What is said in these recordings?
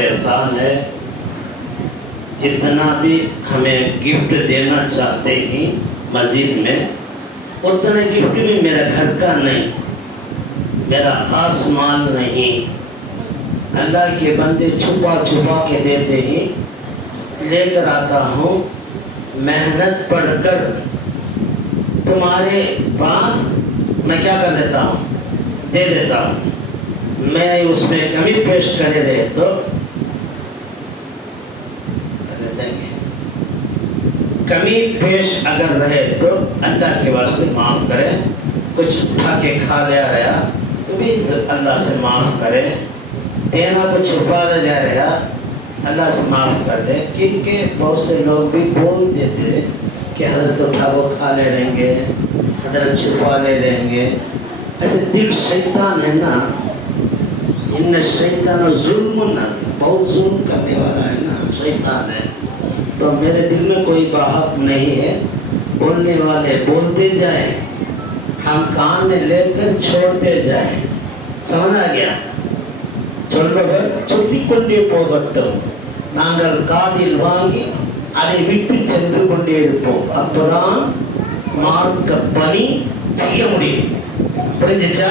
احسان ہے، جتنا بھی ہمیں گفٹ دینا چاہتے ہیں مزید میں، اتنا گفٹ بھی میرا گھر کا نہیں، میرا خاص مال نہیں، اللہ کے بندے چھپا چھپا کے دیتے ہیں، لے کر آتا ہوں، محنت پڑھ کر تمہارے پاس میں کیا کر دیتا ہوں، دے دیتا ہوں۔ میں اس میں کمی پیش کرے رہے تو کمی پیش اگر رہے تو اللہ کے واسطے معاف کرے، کچھ اٹھا کے کھا لیا رہا تو بھی اللہ سے معاف کرے، دینا کو چھپا دے جا رہا اللہ سے معاف کر دے، کیونکہ بہت سے لوگ بھی بول دیتے کہ حضرت اٹھا وہ کھا لے رہیں گے، حضرت چھپا لے لیں گے، ایسے دل شیطان ہے نا، ان شیطان ظلم نہ، بہت ظلم کرنے والا ہے نا شیطان ہے، تو میرے دل میں کوئی باحق نہیں ہے، بولنے والے بولتے جائیں، ہم کان میں لے کر چھوڑتے جائیں، سمجھ آ گیا؟ چھوٹی کنڈی پوگٹو نانگل کاڈل وانگی அதை விட்டு சென்று கொண்டே இருப்போம், அப்பதான் மார்க்க பணி செய்ய முடியும்। புரிஞ்சுச்சா?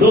2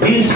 20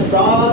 7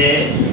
6,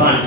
5।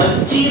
25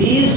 20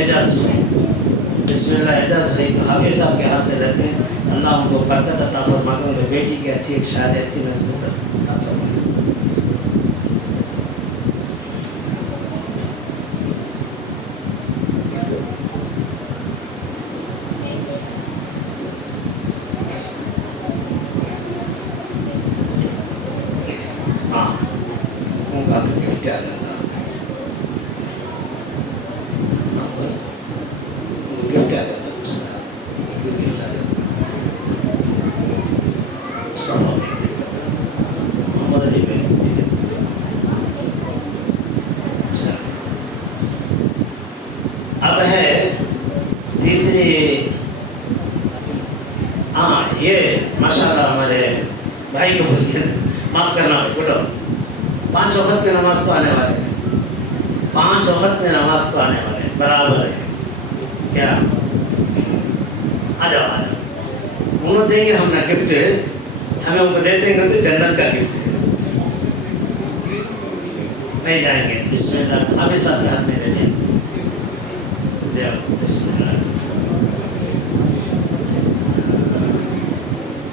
اعجاز بسم اللہ اعجاز بھائی کو حافظ صاحب کے ہاتھ سے رہتے ہیں. اللہ ان کو برکت عطا فرمائے. ان کی بیٹی کی اچھی شادی اچھی نسل عطا فرمائے. ہاں ان کا گفٹ کیا جاتا ہے گفٹ آ جاتا دوسرا گفٹ آ جاتا محمد علی بھائی. اب ہے تیسری. ہاں یہ ماشاء اللہ ہمارے بھائی کو بولیے معاف کرنا بیٹو. 5 وقت کی نماز کو آنے والے ہیں. 5 وقت کی نماز کو آنے والے ہیں برابر ہے کیا. آ جاؤ آ جاؤ. انہوں دیں گے ہم نے گفٹ ہمیں ان کو دیتے ہیں تو جنت کا گفٹ نہیں جائیں گے. بسم اللہ ابھی ساتھ ہاتھ میں لے لیں. بسم اللہ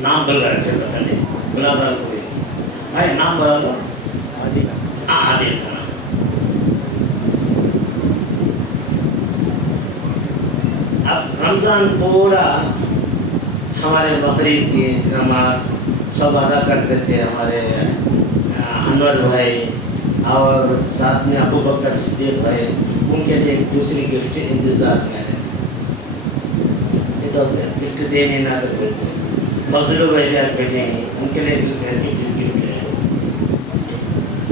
نام بول رہا ہے پھر بتا دیں. بلا دار کو بھائی نام بتا دو. ہاں عادل کا نام. اب رمضان پورا ہمارے بقرعید کی نماز سب ادا کرتے تھے ہمارے انور بھائی اور ساتھ میں ابو بکر صدیق بھائی. ان کے لیے ایک دوسری گفٹ انتظار میں ہے. یہ تو گفٹ دینے نہ کرتے فضلو بھائی بیٹھے ہیں ان کے لیے گفٹ ہے.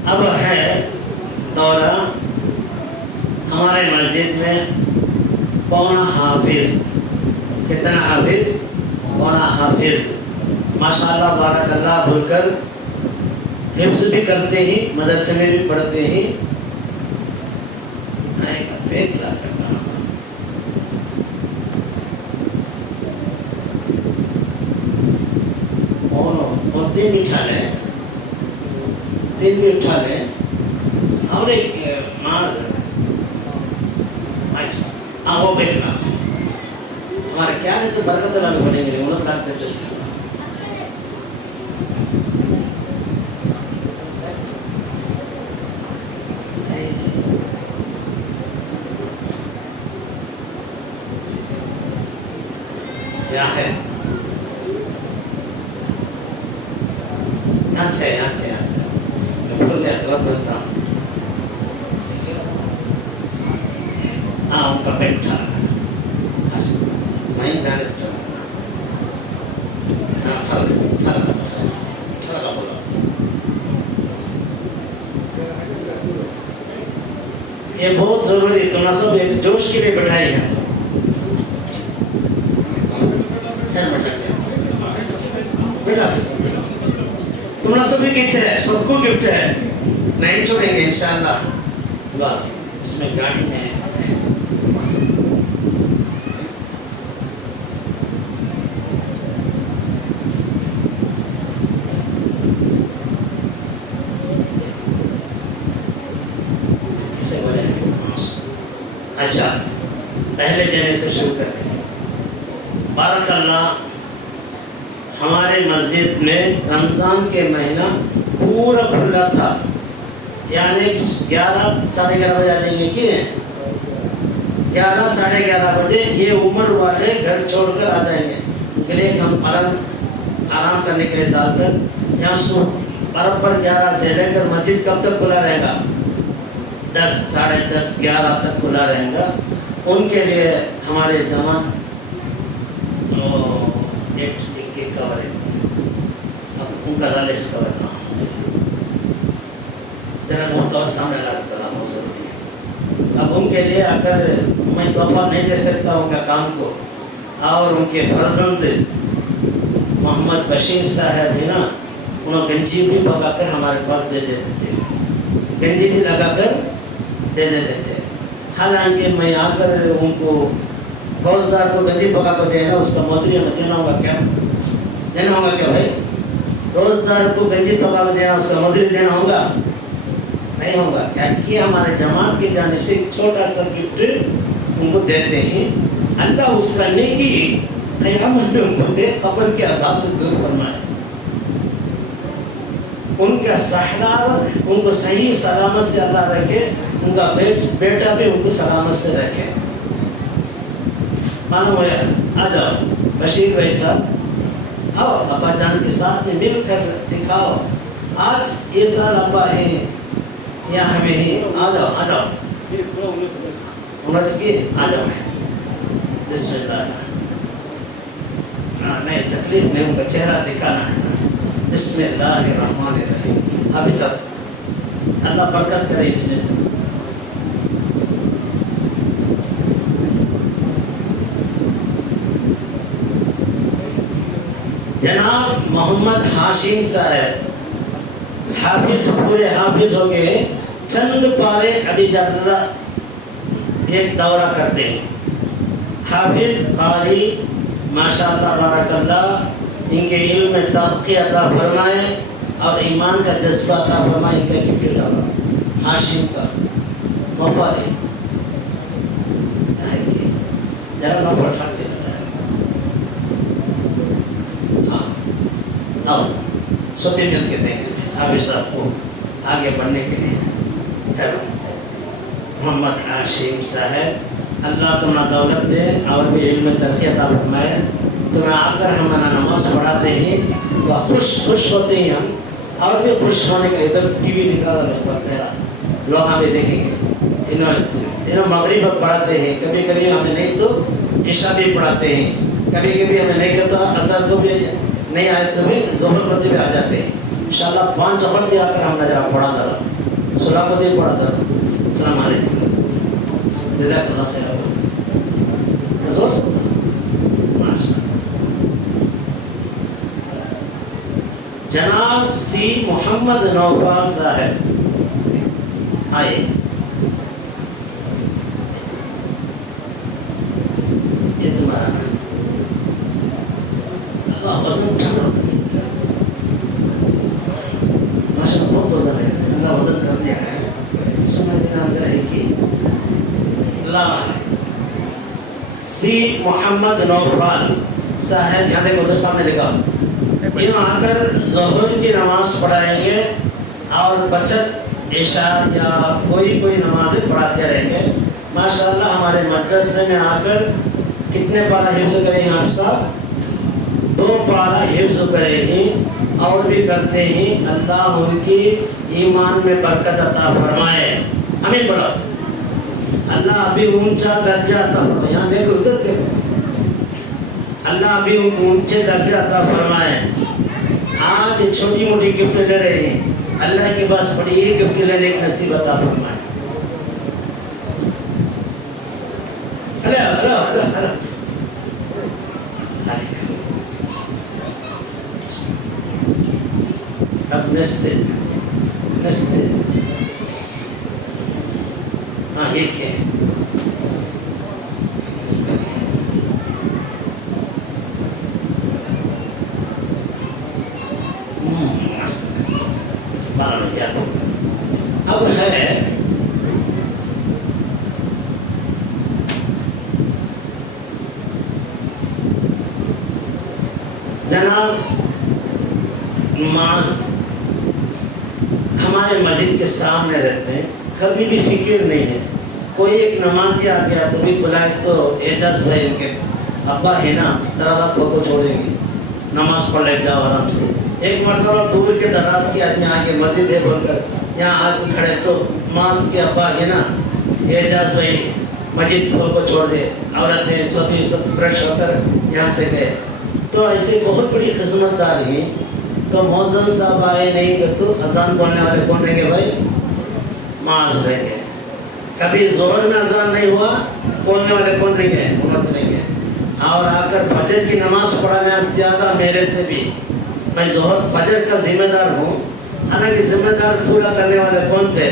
اب ہے دورہ ہمارے مسجد میں پونا حافظ. کتنا حافظ؟ پونا حافظ. ماشاءاللہ بارک اللہ بول کر حفظ بھی کرتے ہیں مدرسے میں بھی پڑھتے ہیں. دن اٹھا لیں دن بھی اٹھا لیں اور ایک ماز وہ بیٹھنا ہمارے کیا ہے تو برکت اللہ میں بنیں گے. انہوں نے لگتے جس کیا ہے اچھا بول گیا غلط ہوتا. ہاں ان کا بیٹھا نہیں جانے یہ بہت ضروری. تم سب ایک جوش کے لیے بٹھائی ہے. تم سب بھی گفٹ ہے. سب کو گفٹ ہے. نہیں چھوڑیں گے انشاءاللہ. اس میں گاڑی میں اچھا پہلے جنے سے شروع کریں. بارک اللہ ہمارے مسجد میں رمضان کے مہینہ پورا کھلا تھا. یعنی 11 ساڑھے 11 بجے آ جائیں گے کہ 11 ساڑھے 11 بجے یہ عمر والے گھر چھوڑ کر آ جائیں گے. ان کے لیے ہم آرام کرنے کے لیے ڈال کر یہاں برابر 11 سے لے کر مسجد کب تک کھلا رہے گا؟ 10 ساڑھے 10 11 تک کھلا رہے گا. ان کے لیے ہمارے جماعت ایک کور ہے. اب ان کا دالش کور نہ ذرا وہ کور سامنے لا کر کرنا ضروری ہے. اب ان کے لیے اگر میں تحفہ نہیں دے سکتا ان کا کام کو اور ان کے فرزند محمد بشیر صاحب ہے نا انہوں گنجی بھی پکا کر ہمارے پاس دے دیتے تھے. گنجی بھی لگا کر دے دیتے تھے. حالانکہ میں آ کر ان کو روزدار کو گنجی پکا کر دینا اس کا مزدوری ہمیں دینا ہوگا کیا؟ دینا ہوگا کیا بھائی؟ روزدار کو گنجی پکا کر دینا اس کا مزدوری دینا ہوگا؟ نہیں ہوگا. کیا کہ ہمارے جماعت کی جانب سے ایک چھوٹا سا گفٹ ان کو دیتے ہیں. اللہ اس کا نیکی قیامت میں ان کو دے, قبر کے عذاب سے دور فرمائے, ان کا صحرا ان کو صحیح سلامت سے اللہ رکھے, ان کا بیٹا بھی ان کو سلامت سے رکھے. معلوم ہوا, آ جاؤ بشیر بھائی صاحب, آؤ ابا جان کے ساتھ میں مل کر دکھاؤ. آج یہ سال ابا ہے یا ہمیں ہی, آ جاؤ آ جاؤ امرض کی, آ جاؤ. بسم اللہ, نہیں تکلیف نہیں, ان کا چہرہ دکھانا ہے. بسم اللہ الرحمن الرحیم. ابھی سب اللہ برکت کرے اس میں سے. جناب محمد ہاشم صاحب حافظ, پورے حافظ ہو گئے. چند پارے ابھی ذرا ایک دورہ کرتے ہیں. حافظ قاری ماشاء اللہ بارک اللہ, ان کے علم میں ترقی عطا فرمائے اور ایمان کا جذبہ عطا فرمائے. ان کا گفٹ ڈالا ہاشم کا مفاد ذرا نہ پڑھا کے ہاں سبھی مل کے دیں گے حافظ صاحب کو آگے بڑھنے کے لیے. محمد ہاشم صاحب, اللہ تمہیں دولت دے اور بھی علم میں ترقی عطا فرمائے. تمہیں آ کر ہمارا نماز پڑھاتے ہیں تو خوش ہوتے ہیں ہم, اور بھی خوش ہونے کا. ادھر ٹی وی دکھا تیرا لوگ ہمیں دیکھیں گے. انہوں مغرب پڑھاتے ہیں, کبھی کبھی ہمیں نہیں تو عشاء بھی پڑھاتے ہیں, کبھی کبھی ہمیں نہیں کرتا اثر کو بھی نہیں آئے تو بھی ظہر کو بھی آ جاتے ہیں. انشاءاللہ 5 وقت بھی آ کر ہم نے جب پڑھا تھا, صلح کو بھی پڑھا تھا. السلام علیکم, جزاک اللہ خیر. زور سے جناب سی محمد نوفال صاحب آئے. یہ تمہارا نام, اللہ وزن ٹھنڈا ہوتا ہے ماشاء اللہ, بہت وزن ہے, اللہ وزن کر دیا ہے. سمجھ دینا اندر ہے کہ اللہ سی محمد نوفال صاحب, یہاں دیکھو ادھر سامنے لکھا, انہوں آ کر ظہر کی نماز پڑھائیں گے اور بچت عشاء یا کوئی نمازیں پڑھاتے رہیں گے. ماشاءاللہ ہمارے مدرسے میں آ کر کتنے پارہ حفظ کریں ہیں آپ صاحب؟ 2 پارہ حفظ کریں ہیں اور بھی کرتے ہیں. اللہ ان کی ایمان میں برکت عطا فرمائے. ہمیں پڑھا اللہ ابھی اونچا درجہ عطا فرمائے. یہاں دیکھو, ادھر دیکھو, اللہ ابھی ان کو اونچے درجہ عطا فرمائے. آج چھوٹی موٹی گفٹ لے رہے ہیں, اللہ کے پاس بڑی یہ گفٹ لینے کی نصیب عطا فرمائے. اب نستے ہاں یہ کیا ہے, اب ہے جناب نماز ہمارے مسجد کے سامنے رہتے ہیں, کبھی بھی فکر نہیں ہے. کوئی ایک نمازی آ گیا تو بھی بلائے تو اعجاز بھائی ان کے ابا ہے نا, دراز کو چھوڑیں گے, نماز پڑھ لے جاؤ آرام سے. ایک مرتبہ دور کے دراز کے آدمی آگے مسجد ہے بول کر یہاں آ کے کھڑے تو ماس کے ابا ہے نا اعجاز بھائی مسجد کھول کو چھوڑ دے, عورتیں سبھی سب فریش ہو کر یہاں سے گئے. تو ایسے بہت بڑی خدمت دار ہیں. تو مؤذن صاحب آئے نہیں کہ تو اذان بولنے والے کون رہیں گے بھائی؟ معاذ رہیں گے. کبھی ظہر میں اذان نہیں ہوا, بولنے والے کون رہیں گے؟ امت رہیں گے. اور آ کر فجر کی نماز پڑھانا زیادہ میرے سے بھی, میں ظہر فجر کا ذمہ دار ہوں. حالانکہ ذمہ دار پورا کرنے والے کون تھے؟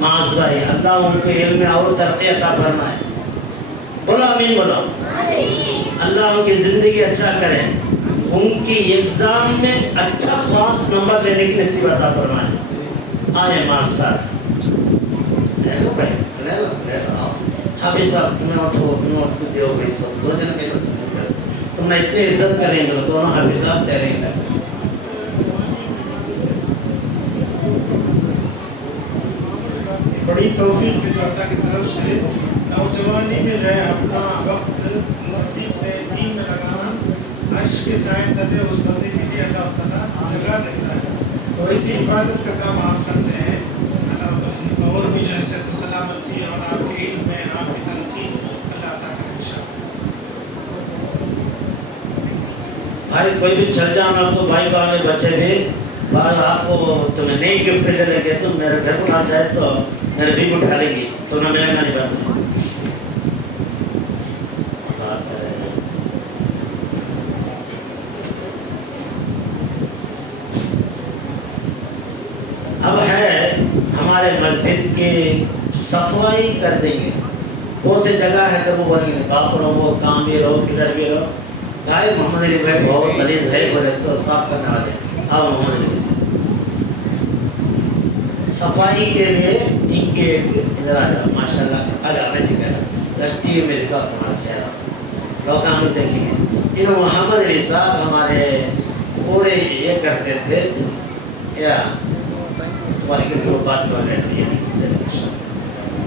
معاذ بھائی. اللہ ان کے علم میں اور ترقی عطا فرمائے. بولو آمین, بولو. اللہ ان کی زندگی اچھا کرے, ان کی ایگزام میں اچھا پاس نمبر لینے کی نصیب عطا فرمائے. آئے معاذ صاحب, حافظ صاحب تمہیں اٹھو نوٹ دیو بھائی سب 2 دن میں تم نے اتنی عزت کریں گے دونوں حافظ صاحب تیرے ہیں. بڑی توفیق ہے جو اللہ کی طرف سے نوجوانی میں جو ہے اپنا وقت مسجد میں دین میں لگانا عرش کے سائے تلے اس بندے کے لیے اللہ تعالیٰ جگہ دیتا ہے. تو ایسی عبادت کا کام آپ کرتے ہیں. اللہ اور بھی جو ہے صحت و سلامتی اور آپ کے علم میں آپ کی ترقی اللہ عطا کرے انشاءاللہ. بھائی کوئی بھی چل جانا آپ کو بھائی باہر میں بچے بھی بعد آپ کو تمہیں نئی گفٹ لے لیں گے تو میرے گھر کو آ جائے تو میرے بھی اٹھا لیں گی تو نہ ملے گا نہیں بات. اب ہے ہمارے مسجد کی صفائی کر دیں گے. بہت سی جگہ ہے کہ وہ بولیں گے بات رہو وہ کام بھی رہو کدھر بھی رہو. گائے محمد علی بھائی بہت غلیظ ہے بولے تو صاف کرنے والے اب محمد علی سے صفائی کے لیے ان کے ادھر آ جاؤ ماشاء اللہ آ جانا چاہیے. ٹی وی میں دکھاؤ تمہارا چہرہ لوگ ہم لوگ دیکھیں گے. انہوں محمد علی صاحب ہمارے پورے یہ کرتے تھے کیا بات کر رہے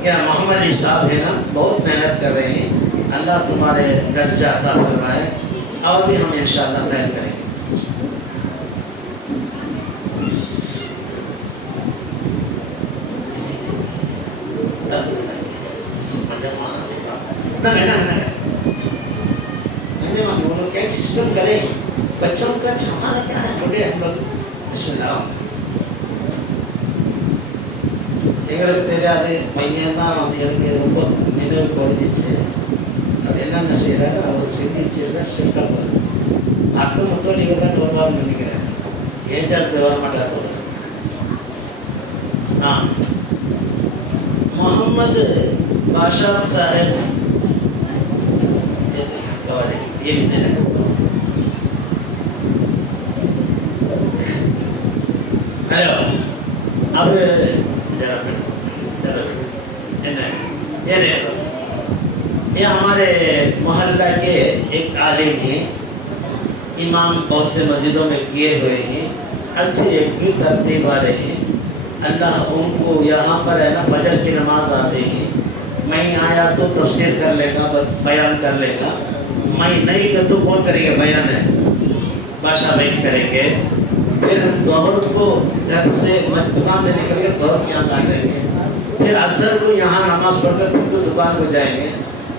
کیا محمد علی صاحب ہے نا بہت محنت کر رہے ہیں. اللہ تمہارے درجہ عطا فرمائے اور بھی ہم انشاءاللہ خیر کریں گے. سسٹم کرے بچوں کا ہمارا کیا ہے بڑے ہم لوگ بسم اللہ تیرے آدھے مہینے میرے کالج سے اب اینا نصیرہ ہے اور سیدھی چیزیں سکتا پڑا آپ تو مطلب نہیں ہوتا دور بار میں نہیں کرے یہ جس دیوار مٹا تو نام محمد بادشاہ صاحب یہ بھی دینا اب یہ ہمارے محلہ کے ایک عالم ہیں امام بہت سے مسجدوں میں کیے ہوئے ہیں اچھے ایک بھی ترتیب والے ہیں. اللہ ان کو یہاں پر ہے نا فجر کی نماز آتے ہیں. میں آیا تو تفسیر کر لے گا بیان کر لے گا. میں نہیں کہ تو کون کرے گا بیان ہے بادشاہ بیچ کریں گے. پھر ظہر کو گھر سے دکان سے نکل کے ظہر یہاں کاٹیں گے. پھر عصر کو یہاں نماز پڑھ کر پھر دکان کو جائیں گے.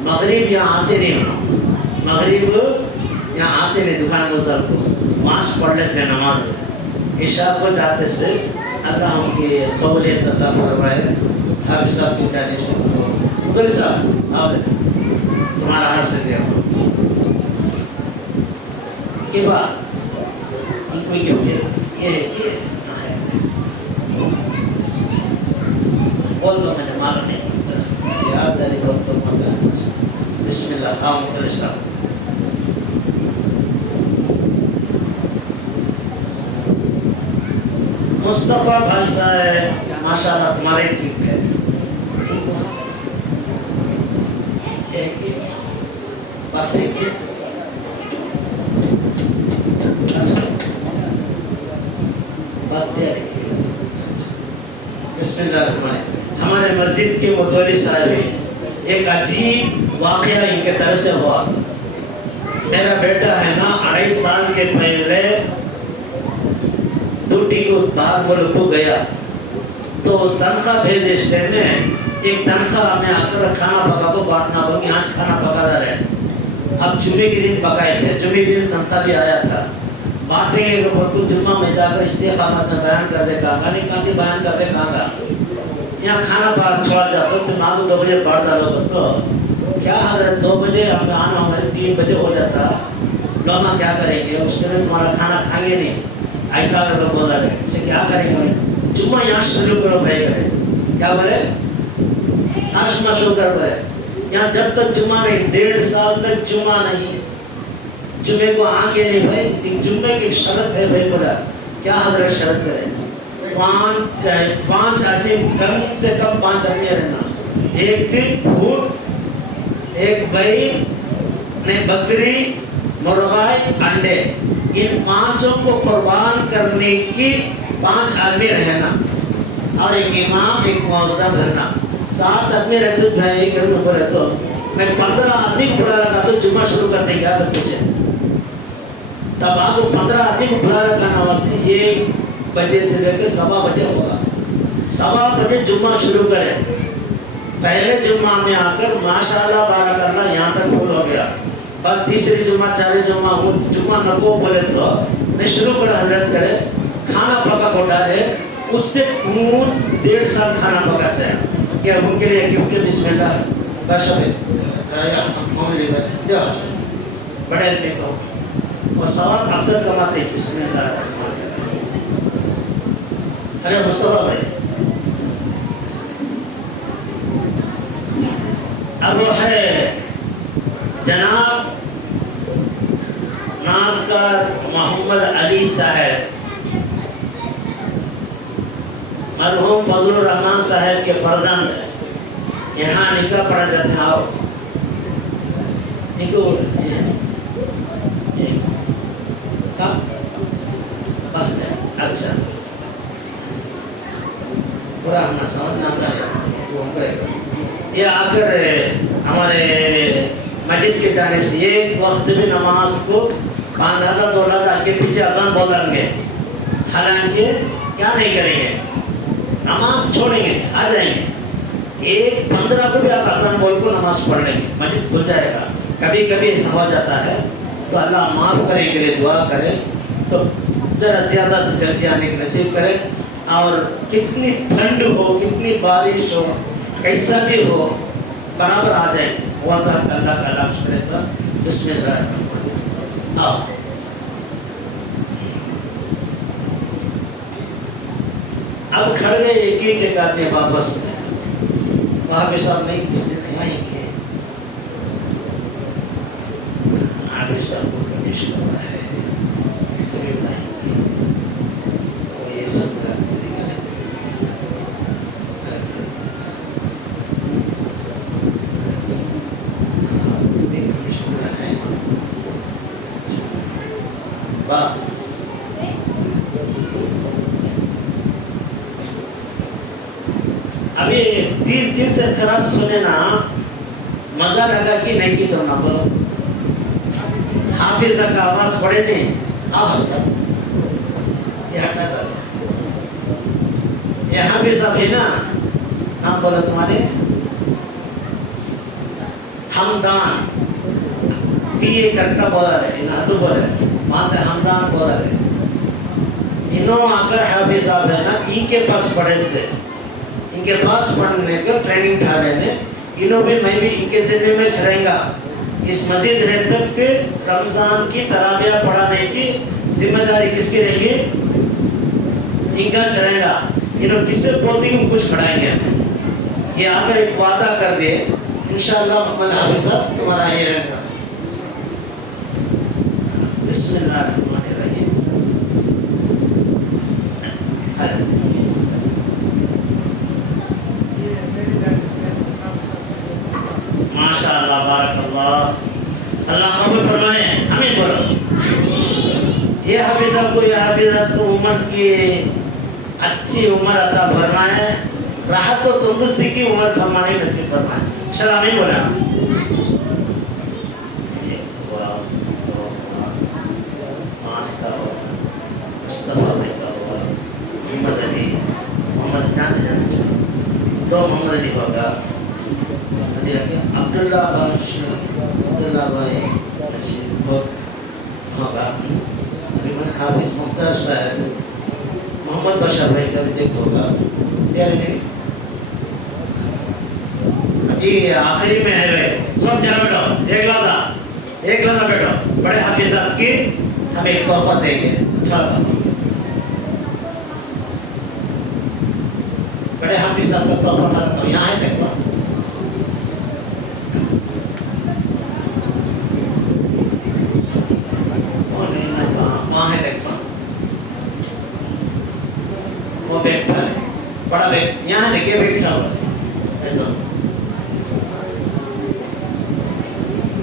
مغرب یہاں آتے نہیں مغرب یہاں آتے نہیں دکان کو سب کو ماس پڑھ لیتے ہیں نماز. عشاء کو جاتے سے اللہ ان کی سہولیت عطا فرمائے. حافظ صاحب کی جانب سے مطلب صاحب آؤ تمہارا ہاتھ سے دیا کے بعد ان کو یہ بول دو میں نے معلوم نہیں کرتا یاد داری بہت تو مطلب بسم اللہ آؤ مطلب صاحب مصطفیٰ بھائی صاحب ماشاءاللہ تمہارے ٹھیک ہے. بس ایک بسم اللہ الرحمن الرحیم. ہمارے مسجد کے متولی صاحب ہیں ایک عجیب واقعہ ان کے طرف سے ہوا. میرا بیٹا ہے نا 2.5 سال کے پہلے ڈیوٹی کو باہر ملک کو گیا تو تنخواہ بھیجے اس ٹائم میں ایک تنخواہ میں آ کر کھانا پکا کو بانٹنا ہوگی. آج کھانا پکا رہے اب جمعے کے دن پکائے تھے. جمعے کے دن تنخواہ بھی آیا تھا. بانٹیں گے تو جمعہ میں جا کر استقامت میں بیان کر دے کہاں نہیں کہاں بیان کر دے کہاں یہاں کھانا پاس چھوڑ جاتا تو نہ تو 2 بجے بانٹ ڈالو تو کیا حضرت 2 بجے ہمیں آنا ہمارے 3 بجے ہو جاتا. لوگ کیا کریں گے اس کے لیے تمہارا کھانا کھائیں گے نہیں ایسا اگر لوگ بولا جائے اسے کیا کریں گے جمعہ یہاں شروع کرو بھائی کرے کیا بولے آشما شروع کر بولے یہاں جب تک جمعہ نہیں 1.5 سال تک جمعہ نہیں جمعے کو آگے نہیں بھائی جمعے کی شرط ہے بھائی بولا کیا حضرت شرط کرے 5 آدمی کم سے کم 5 آدمی رہنا. 1 فٹ ایک بھائی نے بکری مرغائی انڈے ان پانچوں کو قربان کرنے کی 5 آدمی رہنا اور ایک امام ایک مؤذن رہنا 7 آدمی رہتے بھائی گھر میں بولے تو میں 15 آدمی کو بلا لگا تو جمعہ شروع کرنے کی عادت مجھے تب آپ 15 آدمی کو بلا لگانا واسطے 1 بجے سے لے کے 7 بجے ہوگا 7 بجے جمعہ شروع کریں پہلے جمعہ میں آ کر ماشاءاللہ بارک اللہ یہاں تک پھول ہو گیا بعد تیسری جمعہ 4 جمعہ وہ جمعہ نکو بولے تو میں شروع کر حضرت کرے کھانا پکا کو ڈالے اس سے 1.5 سال کھانا پکا چاہے کیا ان کے لیے گفٹ بسم اللہ باشا بڑے آدمی کو اور سوال افضل کماتے بسم اللہ ارے مصطفیٰ بھائی اب وہ ہے جناب ناسکار محمد علی صاحب مرحوم فضل الرحمان صاحب کے فرزند یہاں نکاح پڑھا جاتے ہیں آؤ بس اچھا پورا ہمیں سمجھنا آتا ہے یہ آ کر ہمارے مسجد کی جانب سے ایک وقت بھی نماز کو باندھا تھا تولا تھا کہ پیچھے اذان بولیں گے حالانکہ کیا نہیں کریں گے نماز چھوڑیں گے آ جائیں گے 1:15 کو بھی آپ اذان بول کو نماز پڑھ لیں گے مسجد کھل جائے گا کبھی کبھی ایسا ہو جاتا ہے تو اللہ معاف کرنے کے لیے دعا کرے تو ذرا زیادہ سے جلدی آنے کی نصیب کرے اور کتنی ٹھنڈ ہو کتنی بارش ہو کیسا بھی ہو برابر آ جائیں وہ تھا اللہ کا لاکھ شکر ہے بسم اللہ آؤ اب کھڑ گئے ایک ہی جگہ میں واپس وہاں پہ صاحب نہیں کس نے نہیں آئی کہ آگے صاحب کو کنڈیش کرنا ہے قریب نہیں وہ یہ سب رات کے لئے ابھی 30 دن سے خراش سنے نا مزہ لگا کہ نہیں کی تو نہ بولو حافظ کا آواز پڑے نہیں آؤ حافظ یہ ہٹا دو یہ حافظ صاحب ہے نا نام بولو تمہارے حمدان پیے کرتا بولا ہے ناٹو بولا ہے وہاں سے حمدان بولا ہے انہوں آ کر حافظ صاحب ہے نا ان کے پاس پڑھے سے ان کے پاس پڑھنے کا ٹریننگ اٹھا رہے ہیں انہوں بھی میں بھی ان کے ذمہ میں چڑھیں گا اس مسجد رہنے تک کہ رمضان کی تراویح پڑھانے کی ذمہ داری کس کی رہے گی ان کا چڑھے گا انہوں کس سے بولتی ہوں کچھ پڑھائیں گے یہ آ کر ایک وعدہ کر دے انشاءاللہ محمد حافظ صاحب تمہارا یہ رہے گا بسم اللہ الرحمن الرحیم ماشاءاللہ بارک اللہ اللہ قبول فرمائے ہمیں بولو یہ حافظ کو یہ حافظات کو عمر کی اچھی عمر عطا فرمائے راحت و تندرستی کی عمر فرمائے نصیب فرمائے سلامی بولا مصطفیٰ بیٹا ہوا محمد علی محمد جانتے جانتے 2 محمد علی ہوگا عبداللہ بھائی ہوگا حافظ مختار صاحب محمد بشر بھائی کا بھی دیکھ ہوگا ابھی آخری میں ہے سب جانا بیٹھو ایک لادا بیٹھو بڑے حافظ صاحب کی ہم ایک تحفہ دیں گے بڑے حافظ صاحب کا تحفہ ڈالتا ہوں یہاں ہے دیکھو وہاں ہے دیکھو وہ بیٹھا ہے بڑا بیٹھ یہاں دیکھیے بیٹھا ہوا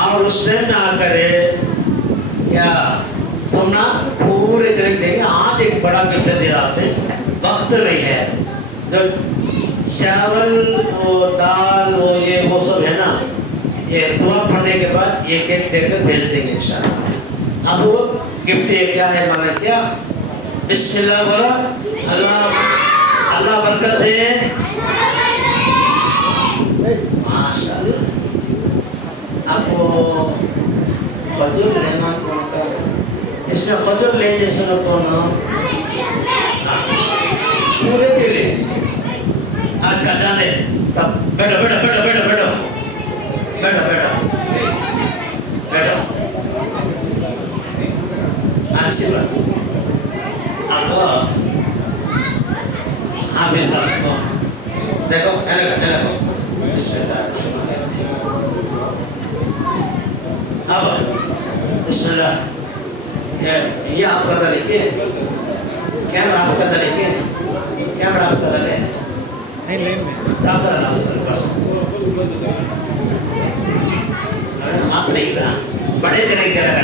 اور اس ٹائم میں آ کر کیا تم نا پورے طرح دیں گے. آج ایک بڑا گفٹ دے رہا تھے, وقت نہیں ہے. جو چاول وہ دال وہ سب ہے نا, یہ دعا پڑھنے کے بعد ایک ایک دے کر بھیج دیں گے انشاءاللہ. اب وہ گفٹ یہ کیا ہے ہمارا, کیا بسم اللہ بولا, اللہ برکت دے. ماشاء اللہ. اب وہ کھجور لینا کون کا, اس میں کھجور لینے سے کون پورے کے لیے. اچھا جانے تب بیٹھو بیٹھو بیٹھو بیٹھو بیٹھو بیٹھو بیٹھو بیٹھو. اچھی بات. اب آپ بھی ساتھ کو دیکھو بسم اللہ. اب بسم اللہ. یہ آپ کا طریقے کیمرہ آپ کا طریقے کیمرہ آپ کا طریقے بس آپ نہیں کہا بڑے طریقے لگا.